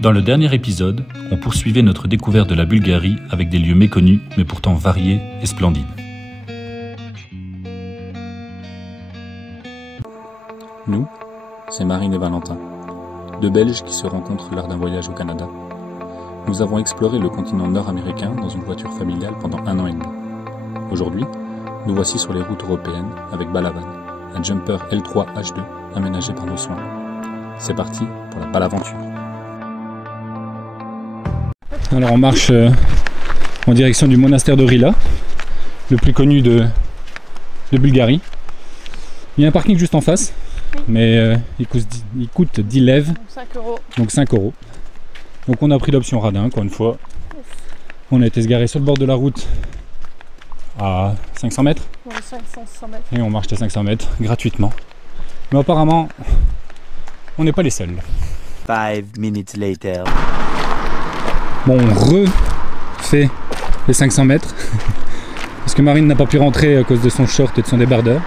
Dans le dernier épisode, on poursuivait notre découverte de la Bulgarie avec des lieux méconnus mais pourtant variés et splendides. Nous, c'est Marine et Valentin, deux Belges qui se rencontrent lors d'un voyage au Canada. Nous avons exploré le continent nord-américain dans une voiture familiale pendant 1 an et demi. Aujourd'hui, nous voici sur les routes européennes avec Balavan, un jumper L3 H2 aménagé par nos soins. C'est parti pour la Balaventure. Alors on marche en direction du monastère de Rila, le plus connu de Bulgarie. Il y a un parking juste en face, oui. Mais il coûte 10 lev, 5 €. Donc 5 €. Donc on a pris l'option radin, encore une fois. Yes. On a été se garer sur le bord de la route à 500 mètres. Ouais, 500 mètres. Et on marche à 500 mètres gratuitement. Mais apparemment, on n'est pas les seuls. 5 minutes later. Bon, on refait les 500 mètres. Parce que Marine n'a pas pu rentrer à cause de son short et de son débardeur.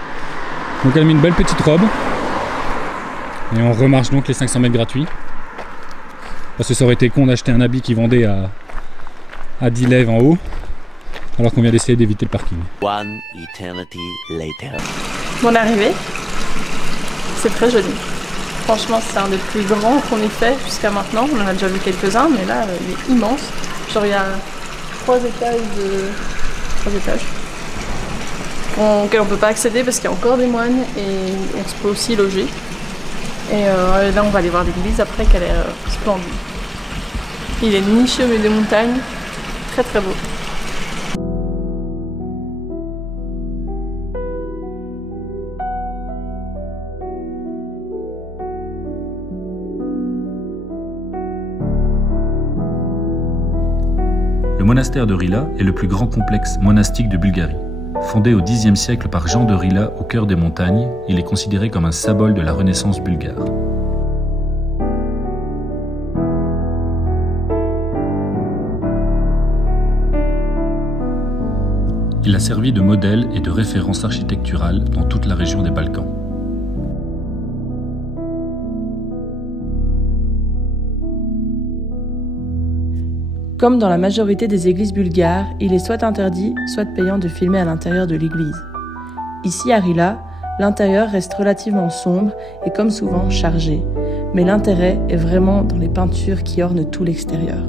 Donc elle a mis une belle petite robe. Et on remarche donc les 500 mètres gratuits. Parce que ça aurait été con d'acheter un habit qui vendait à 10 lev en haut. Alors qu'on vient d'essayer d'éviter le parking. One eternity later. Mon arrivée, c'est très joli. Franchement, c'est un des plus grands qu'on ait fait jusqu'à maintenant. On en a déjà vu quelques-uns, mais là, il est immense. Genre, il y a 3 étages auxquels on ne peut pas accéder parce qu'il y a encore des moines et on se peut aussi loger. Et là, on va aller voir l'église après, qu'elle est splendide. Il est niché au milieu des montagnes, très très beau. Le monastère de Rila est le plus grand complexe monastique de Bulgarie. Fondé au Xe siècle par Jean de Rila au cœur des montagnes, il est considéré comme un symbole de la Renaissance bulgare. Il a servi de modèle et de référence architecturale dans toute la région des Balkans. Comme dans la majorité des églises bulgares, il est soit interdit, soit payant de filmer à l'intérieur de l'église. Ici, à Rila, l'intérieur reste relativement sombre et comme souvent chargé, mais l'intérêt est vraiment dans les peintures qui ornent tout l'extérieur.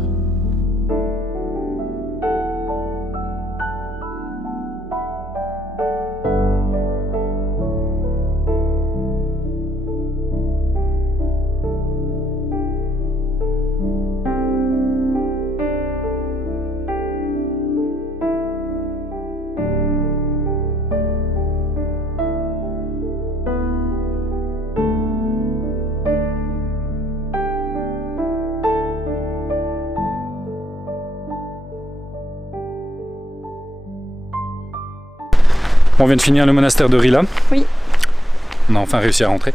On vient de finir le monastère de Rila. Oui. On a enfin réussi à rentrer.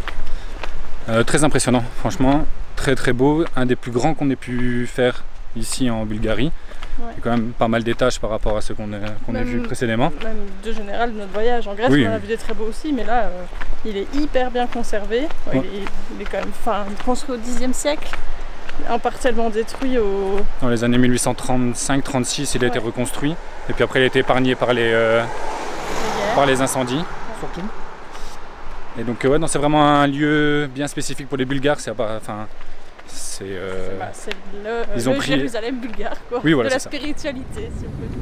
Très impressionnant, franchement, très très beau. Un des plus grands qu'on ait pu faire ici en Bulgarie. Ouais. Il y a quand même pas mal d'étages par rapport à ce qu'on a vu précédemment. Même de général de notre voyage en Grèce, oui, on a vu des très beaux aussi, mais là, il est hyper bien conservé. Ouais, ouais. Il est quand même construit au Xe siècle, partiellement détruit dans les années 1835-36, il a été reconstruit. Et puis après, il a été épargné par les incendies, surtout. Et donc, ouais, c'est vraiment un lieu bien spécifique pour les Bulgares. C'est le Jérusalem bulgare, quoi. Oui, voilà, de la spiritualité, si on peut dire.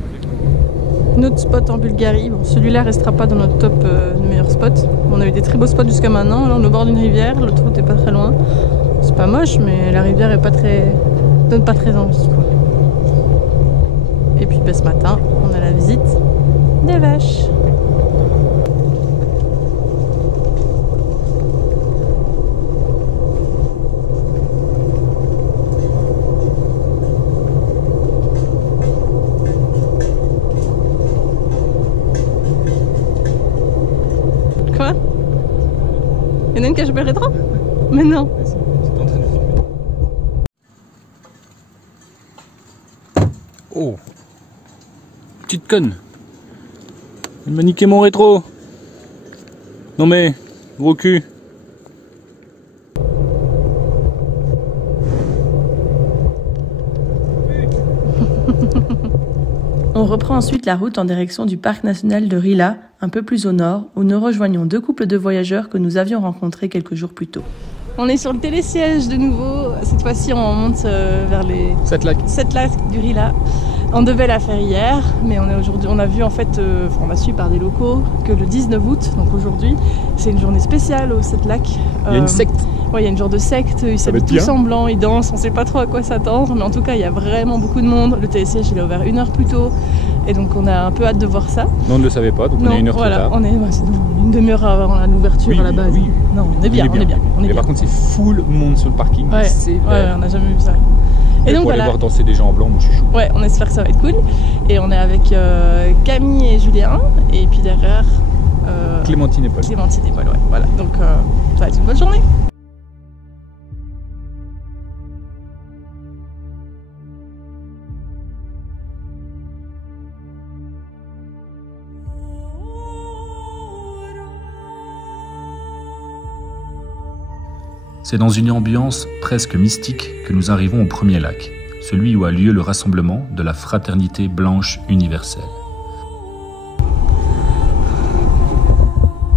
Notre spot en Bulgarie, bon, celui-là restera pas dans notre top de meilleurs spots. On a eu des très beaux spots jusqu'à maintenant. Là, on est au bord d'une rivière, l'autoroute est pas très loin. C'est pas moche, mais la rivière est donne pas très envie, quoi. Et puis ce matin, on a la visite des vaches. Quoi? Il y en a une qui a chopé le rétro? Mais non. Oh, petite conne. Elle m'a niqué mon rétro. Non mais, gros cul. On reprend ensuite la route en direction du parc national de Rila, un peu plus au nord, où nous rejoignons 2 couples de voyageurs que nous avions rencontrés quelques jours plus tôt. On est sur le télésiège de nouveau. Cette fois-ci, on monte vers les 7 lacs. 7 lacs du Rila. On devait la faire hier, mais on a vu en fait, on a su par des locaux que le 19 août, donc aujourd'hui, c'est une journée spéciale aux 7 lacs. Il y a une secte. Ouais, il y a une genre de secte, ils s'habillent tous en blanc, ils dansent, on sait pas trop à quoi s'attendre, mais en tout cas, il y a vraiment beaucoup de monde. Le télésiège, il est ouvert 1 heure plus tôt, et donc on a un peu hâte de voir ça. Non, on ne le savait pas, donc on est 1 heure trop tard. On est une demi-heure avant l'ouverture à la base. Oui. Non, on est bien. Mais par contre, c'est full monde sur le parking. Ouais, c'est on n'a jamais vu ça. Et donc, pour aller voir danser des gens en blanc, moi je suis chaud. Ouais, on espère que ça va être cool. Et on est avec Camille et Julien, et puis derrière Clémentine et Paul. Ouais. Voilà, donc ça va être une bonne journée. C'est dans une ambiance presque mystique que nous arrivons au premier lac, celui où a lieu le rassemblement de la fraternité blanche universelle.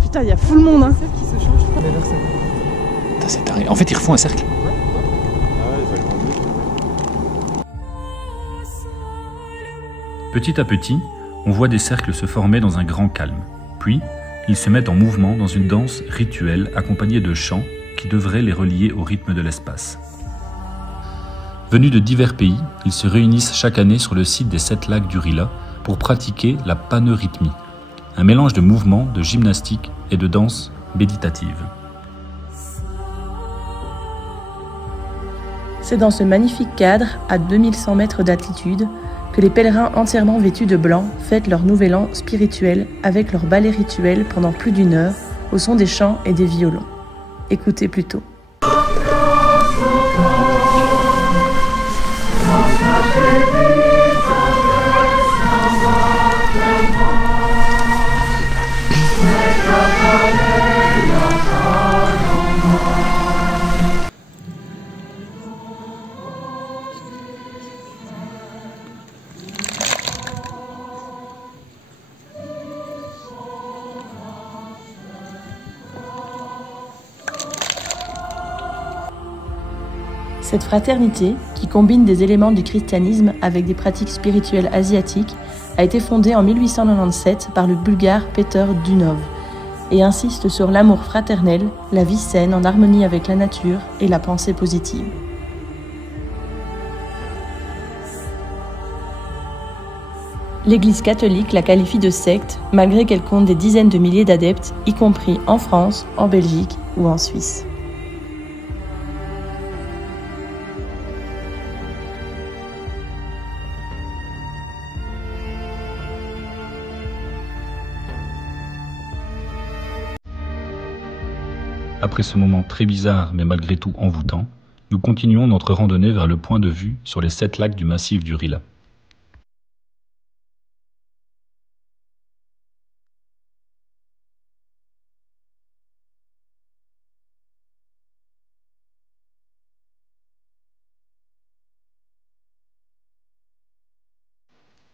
Putain, il y a full monde, hein. Putain, c'est taré. En fait, ils refont un cercle. Petit à petit, on voit des cercles se former dans un grand calme. Puis, ils se mettent en mouvement dans une danse rituelle accompagnée de chants qui devraient les relier au rythme de l'espace. Venus de divers pays, ils se réunissent chaque année sur le site des 7 lacs du Rila pour pratiquer la paneurythmie, un mélange de mouvements, de gymnastique et de danse méditative. C'est dans ce magnifique cadre, à 2100 mètres d'altitude, que les pèlerins entièrement vêtus de blanc fêtent leur nouvel an spirituel avec leur ballet rituel pendant plus d'1 heure, au son des chants et des violons. Écoutez plutôt. Cette fraternité, qui combine des éléments du christianisme avec des pratiques spirituelles asiatiques, a été fondée en 1897 par le Bulgare Peter Dunov et insiste sur l'amour fraternel, la vie saine en harmonie avec la nature et la pensée positive. L'Église catholique la qualifie de secte, malgré qu'elle compte des dizaines de milliers d'adeptes, y compris en France, en Belgique ou en Suisse. Après ce moment très bizarre mais malgré tout envoûtant, nous continuons notre randonnée vers le point de vue sur les 7 lacs du massif du Rila.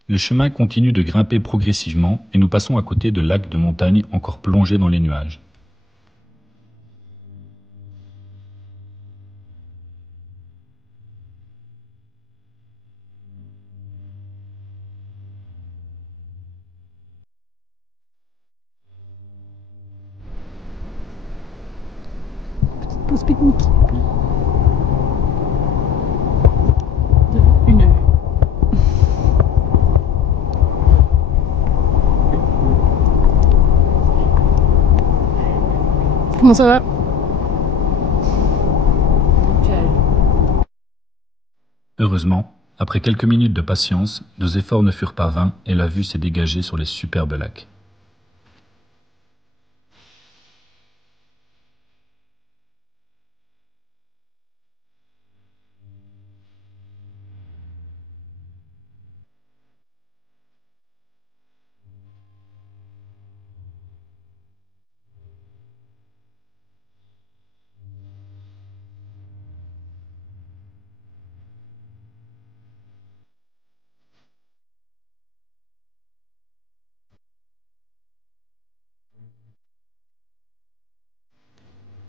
Le chemin continue de grimper progressivement et nous passons à côté de lacs de montagne encore plongés dans les nuages. Pause pique-nique. De 1 heure. Comment ça va? Heureusement, après quelques minutes de patience, nos efforts ne furent pas vains et la vue s'est dégagée sur les superbes lacs.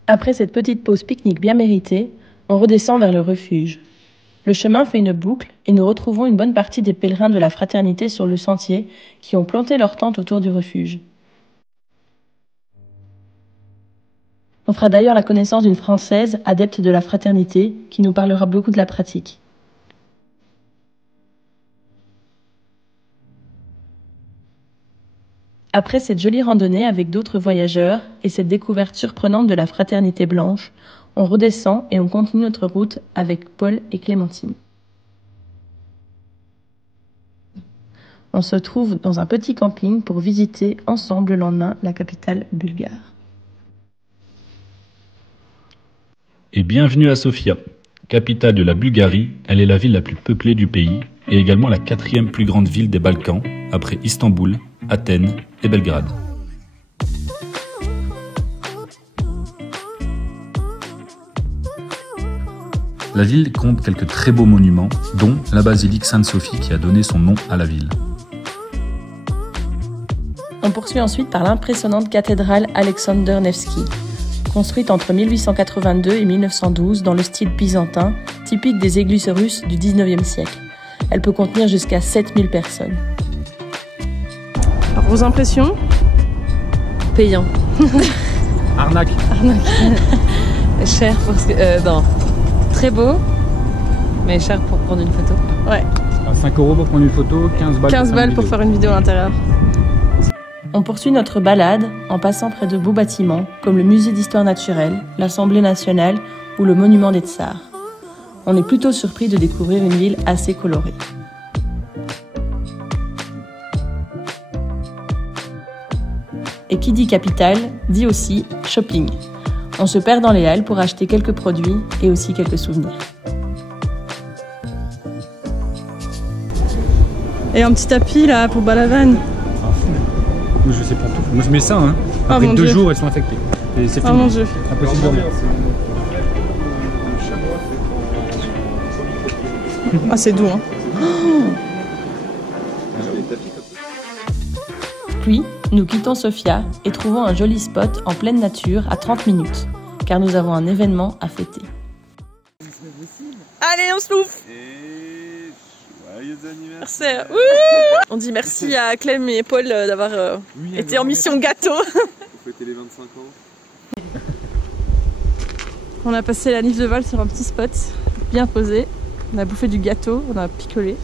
Après cette petite pause pique-nique bien méritée, on redescend vers le refuge. Le chemin fait une boucle et nous retrouvons une bonne partie des pèlerins de la fraternité sur le sentier qui ont planté leur tente autour du refuge. On fera d'ailleurs la connaissance d'une Française adepte de la fraternité qui nous parlera beaucoup de la pratique. Après cette jolie randonnée avec d'autres voyageurs et cette découverte surprenante de la fraternité blanche, on redescend et on continue notre route avec Paul et Clémentine. On se trouve dans un petit camping pour visiter ensemble le lendemain la capitale bulgare. Et bienvenue à Sofia, capitale de la Bulgarie. Elle est la ville la plus peuplée du pays et également la 4e plus grande ville des Balkans, après Istanbul, Athènes et Belgrade. La ville compte quelques très beaux monuments, dont la basilique Sainte-Sophie qui a donné son nom à la ville. On poursuit ensuite par l'impressionnante cathédrale Alexander Nevski, construite entre 1882 et 1912 dans le style byzantin, typique des églises russes du 19e siècle. Elle peut contenir jusqu'à 7000 personnes. Alors, vos impressions? Payant. Arnaque. Cher pour ce que... non. Très beau, mais cher pour prendre une photo. Ouais. 5 € pour prendre une photo, 15 balles 15 balles pour faire une vidéo à l'intérieur. On poursuit notre balade en passant près de beaux bâtiments comme le musée d'histoire naturelle, l'Assemblée nationale ou le monument des Tsars. On est plutôt surpris de découvrir une ville assez colorée. Et qui dit capitale, dit aussi shopping. On se perd dans les halles pour acheter quelques produits et aussi quelques souvenirs. Et un petit tapis là pour Balavan. Moi je sais pour tout. Moi je mets ça, hein. Oh, Après mon 2 Dieu. jours elles sont infectées. Et c'est fini. Oh mon Dieu. Impossible de dormir. Ah c'est doux hein. Puis, nous quittons Sofia et trouvons un joli spot en pleine nature à 30 minutes, car nous avons un événement à fêter. Allez, on se louffe! Et joyeux Merci. anniversaire! On dit merci à Clem et Paul d'avoir été en mission gâteau. Vous fêtez les 25 ans? On a passé la Nif de Val sur un petit spot, bien posé. On a bouffé du gâteau, on a picolé.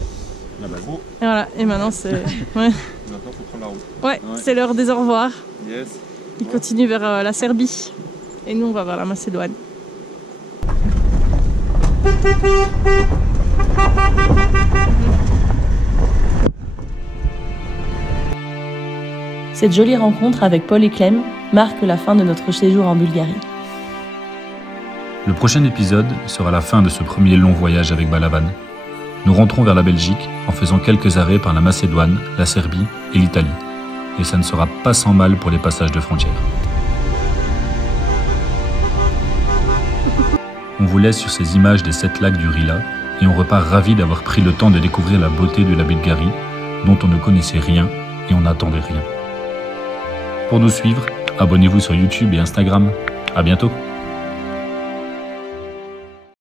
Ah bah gros. Et voilà, et maintenant c'est... Ouais, Maintenant faut prendre la route. ouais, c'est l'heure des au revoir. Yes. Ils continuent vers la Serbie. Et nous on va vers la Macédoine. Cette jolie rencontre avec Paul et Clem marque la fin de notre séjour en Bulgarie. Le prochain épisode sera la fin de ce premier long voyage avec Balavan. Nous rentrons vers la Belgique en faisant quelques arrêts par la Macédoine, la Serbie et l'Italie. Et ça ne sera pas sans mal pour les passages de frontières. On vous laisse sur ces images des 7 lacs du Rila et on repart ravis d'avoir pris le temps de découvrir la beauté de la Bulgarie dont on ne connaissait rien et on n'attendait rien. Pour nous suivre, abonnez-vous sur YouTube et Instagram. À bientôt!